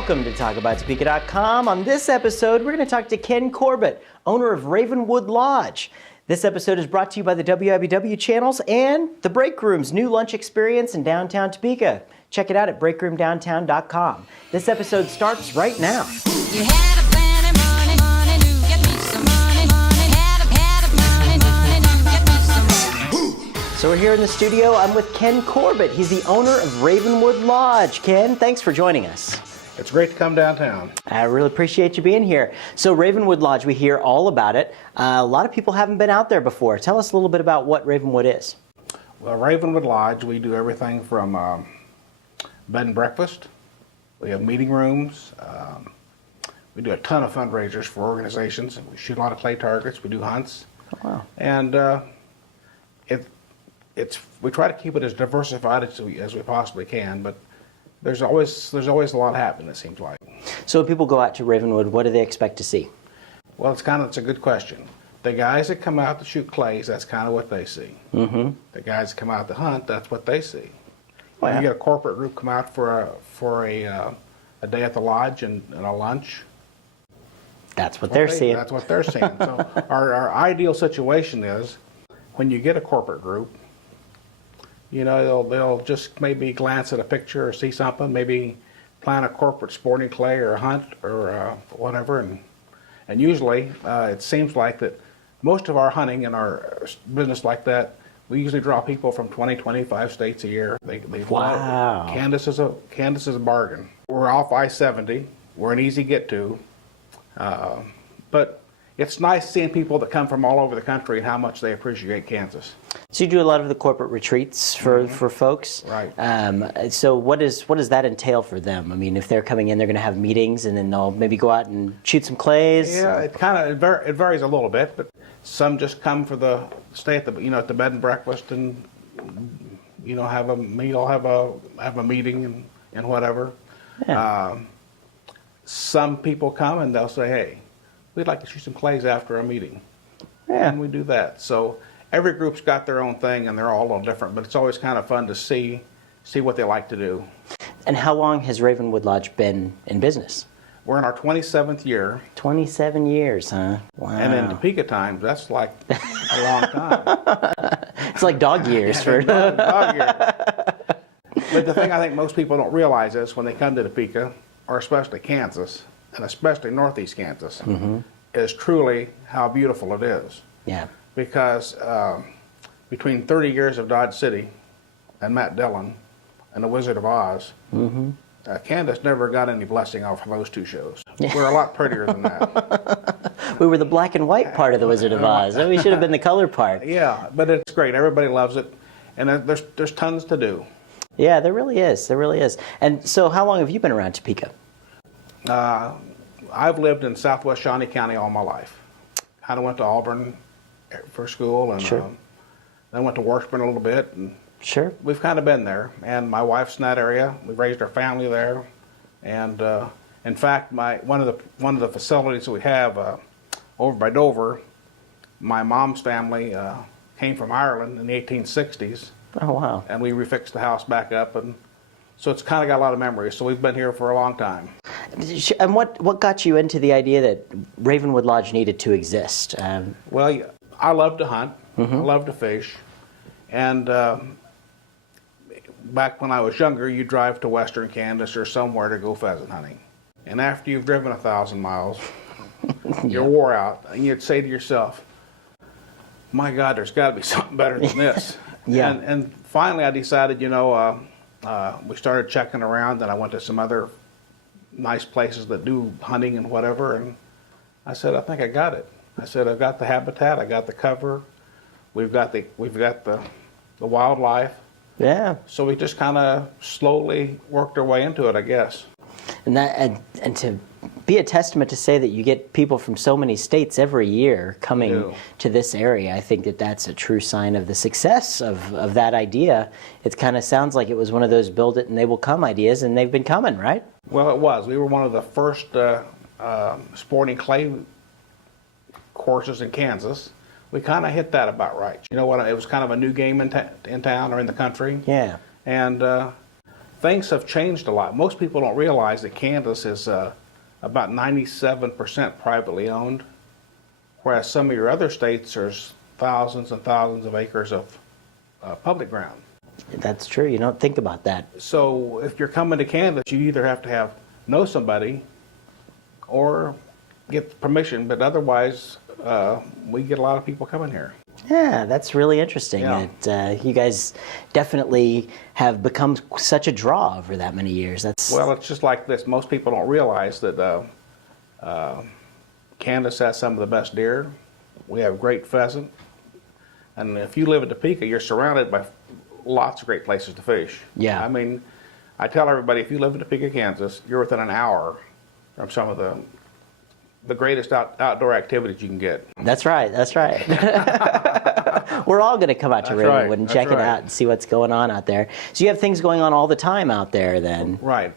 Welcome to TalkAboutTopeka.com. On this episode, we're going to talk to Ken Corbet, owner of Ravenwood Lodge. This episode is brought to you by the WIBW channels and the Break Room's new lunch experience in downtown Topeka. Check it out at breakroomdowntown.com. This episode starts right now. You had a plenty money to get me some money. Had a money to get me some money. So we're here in the studio. I'm with Ken Corbet. He's the owner of Ravenwood Lodge. Ken, thanks for joining us. It's great to come downtown. I really appreciate you being here. So Ravenwood Lodge, we hear all about it. A lot of people haven't been out there before. Tell us a little bit about what Ravenwood is. Well, Ravenwood Lodge, we do everything from bed and breakfast. We have meeting rooms. We do a ton of fundraisers for organizations. We shoot a lot of clay targets. We do hunts. Oh, wow. And we try to keep it as diversified as we possibly can, but there's always a lot happening, it seems like. So when people go out to Ravenwood, what do they expect to see? Well, it's a good question. The guys that come out to shoot clays, that's kind of what they see. Mm-hmm. The guys that come out to hunt, that's what they see. Well, You get a corporate group come out for a day at the lodge and a lunch. That's what they're seeing. That's what they're seeing. So our ideal situation is when you get a corporate group, you know, they'll just maybe glance at a picture or see something, maybe plan a corporate sporting clay or a hunt or whatever, and usually it seems like that most of our hunting and our business like that, we usually draw people from 20, 25 states a year. Wow. Candace is a bargain. We're off I-70. We're an easy get to, but it's nice seeing people that come from all over the country and how much they appreciate Kansas. So you do a lot of the corporate retreats for folks. Right. So what does that entail for them? I mean, if they're coming in, they're going to have meetings, and then they'll maybe go out and shoot some clays. Yeah, it varies a little bit, but some just come for stay at the bed and breakfast and have a meal, have a meeting and whatever. Yeah. Some people come and they'll say, "Hey, we'd like to shoot some clays after a meeting," Yeah. and we do that. So every group's got their own thing, and they're all a little different. But it's always kind of fun to see what they like to do. And how long has Ravenwood Lodge been in business? We're in our 27th year. 27 years, huh? Wow. And in Topeka times, that's like a long time. It's like dog years for Dog years. But the thing I think most people don't realize is when they come to Topeka, or especially Kansas, and especially Northeast Kansas, is truly how beautiful it is. Yeah. Because between 30 years of Dodge City and Matt Dillon and The Wizard of Oz, Candace never got any blessing off of those two shows. We're a lot prettier than that. We were the black and white part of The Wizard of Oz. We should have been the color part. Yeah, but it's great. Everybody loves it. And there's tons to do. Yeah, there really is. There really is. And so how long have you been around Topeka? I've lived in southwest Shawnee County all my life. Kind of went to Auburn for school, and Sure. then went to Washburn a little bit. And Sure. we've kind of been there. And my wife's in that area. We raised our family there. And in fact, one of the facilities that we have over by Dover, my mom's family came from Ireland in the 1860s. Oh, wow. And we refixed the house back up, and so it's kind of got a lot of memories. So we've been here for a long time. And what got you into the idea that Ravenwood Lodge needed to exist? Well, I love to hunt. I love to fish. And back when I was younger, you drive to western Kansas or somewhere to go pheasant hunting. And after you've driven 1,000 miles, you're wore out, and you'd say to yourself, "My God, there's got to be something better than this." Yeah. And finally, I decided, we started checking around, and I went to some other nice places that do hunting and whatever, and I said, "I think I got it." I said, "I've got the habitat, I got the cover, we've got the wildlife." Yeah. So we just kind of slowly worked our way into it, I guess. And to be a testament to say that you get people from so many states every year coming to this area, I think that that's a true sign of the success of that idea. It kind of sounds like it was one of those build it and they will come ideas, and they've been coming, right? Well, it was. We were one of the first sporting clay courses in Kansas. We kind of hit that about right. You know what? It was kind of a new game in town or in the country. Yeah. And things have changed a lot. Most people don't realize that Kansas is about 97% privately owned, whereas some of your other states, there's thousands and thousands of acres of public ground. That's true. You don't think about that. So if you're coming to Kansas, you either have to know somebody or get permission, but otherwise we get a lot of people coming here. Yeah, that's really interesting. Yeah. You guys definitely have become such a draw over that many years. Well, it's just like this. Most people don't realize that Kansas has some of the best deer. We have great pheasant. And if you live in Topeka, you're surrounded by lots of great places to fish. Yeah. I mean, I tell everybody, if you live in Topeka, Kansas, you're within an hour from some of the greatest outdoor activities you can get. That's right. That's right. We're all going to come out to That's right, Ravenwood and that's check it right. out and see what's going on out there. So you have things going on all the time out there then. Right.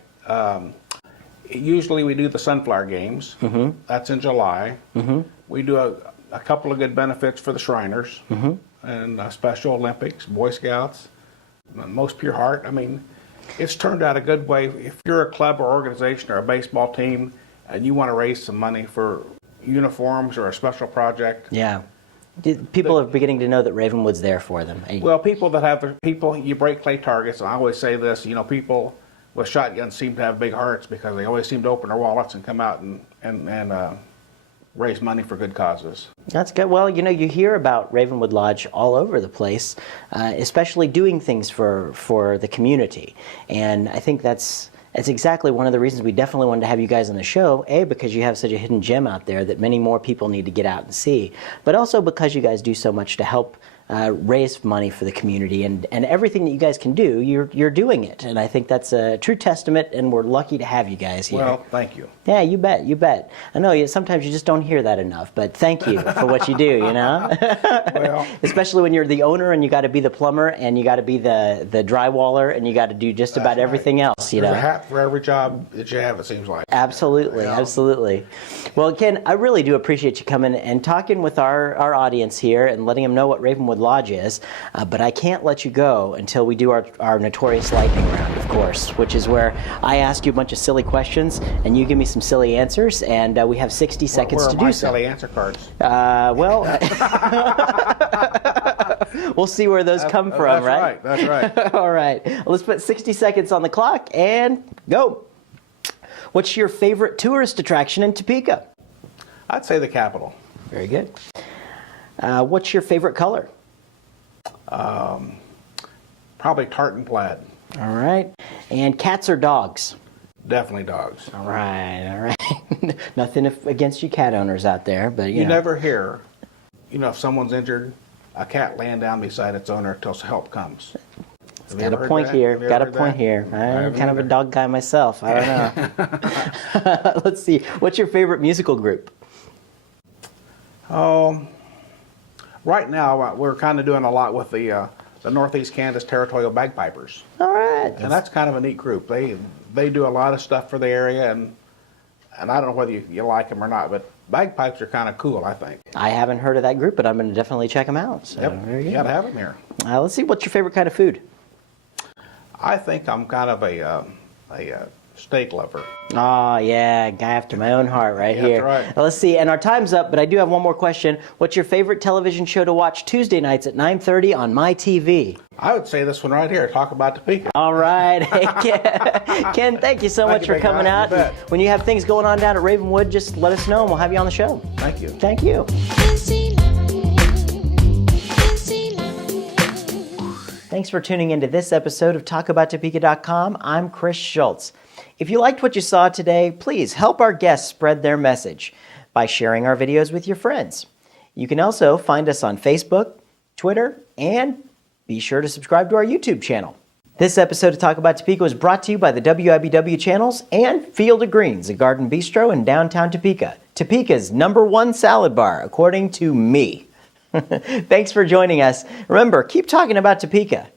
Usually we do the sunflower games. Mm-hmm. That's in July. Mm-hmm. We do a couple of good benefits for the Shriners, Mm-hmm. and Special Olympics, Boy Scouts, Most Pure Heart. I mean, it's turned out a good way. If you're a club or organization or a baseball team and you want to raise some money for uniforms or a special project. Yeah. People are beginning to know that Ravenwood's there for them. Well, you break clay targets, and I always say this, people with shotguns seem to have big hearts because they always seem to open their wallets and come out and raise money for good causes. That's good. Well, you hear about Ravenwood Lodge all over the place, especially doing things for the community. And I think that's exactly one of the reasons we definitely wanted to have you guys on the show. A, because you have such a hidden gem out there that many more people need to get out and see. But also because you guys do so much to help raise money for the community, and everything that you guys can do, you're doing it. And I think that's a true testament, and we're lucky to have you guys here. Well, thank you. Yeah, you bet. I know sometimes you just don't hear that enough, but thank you for what you do, Well, Especially when you're the owner and you got to be the plumber and you got to be the drywaller and you got to do just about everything else, There's a hat for every job that you have, it seems like. Absolutely, Yeah. absolutely. Well, Ken, I really do appreciate you coming and talking with our audience here and letting them know what Ravenwood Lodge is, but I can't let you go until we do our notorious lightning round, of course, which is where I ask you a bunch of silly questions and you give me some silly answers, and we have 60 seconds Where to are my do so. silly answer cards? Well, we'll see where those come from, right? That's right. All right. Let's put 60 seconds on the clock and go. What's your favorite tourist attraction in Topeka? I'd say the Capitol. Very good. What's your favorite color? Probably tartan plaid. All right. And cats or dogs? Definitely dogs. All right. Nothing against you cat owners out there, but You know. never hear, if someone's injured, a cat laying down beside its owner until help comes. Have you Got ever a heard point that? here. Have you Got a ever heard point that? here. I I'm haven't kind of a either. dog guy myself. I don't know. Let's see. What's your favorite musical group? Oh, right now we're kind of doing a lot with the Northeast Kansas Territorial Bagpipers, All right. and that's kind of a neat group. They do a lot of stuff for the area, and I don't know whether you like them or not, but bagpipes are kind of cool, I think. I haven't heard of that group, but I'm going to definitely check them out. So, very You good. got to have them here. Let's see. What's your favorite kind of food? I think I'm kind of a steak lover. Oh, yeah, guy after my own heart right That's here. right. Let's see, and our time's up, but I do have one more question. What's your favorite television show to watch Tuesday nights at 9:30 on my TV? I would say this one right here, Talk About Topeka. All right. Hey, Ken, thank you so Thank much you, for big coming guy. out. You bet. When you have things going on down at Ravenwood, just let us know and we'll have you on the show. Thank you. Thank you. Thanks for tuning into this episode of TalkAboutTopeka.com. I'm Chris Schultz. If you liked what you saw today, please help our guests spread their message by sharing our videos with your friends. You can also find us on Facebook, Twitter, and be sure to subscribe to our YouTube channel. This episode of Talk About Topeka was brought to you by the WIBW channels and Field of Greens, a garden bistro in downtown Topeka. Topeka's #1 salad bar, according to me. Thanks for joining us. Remember, keep talking about Topeka.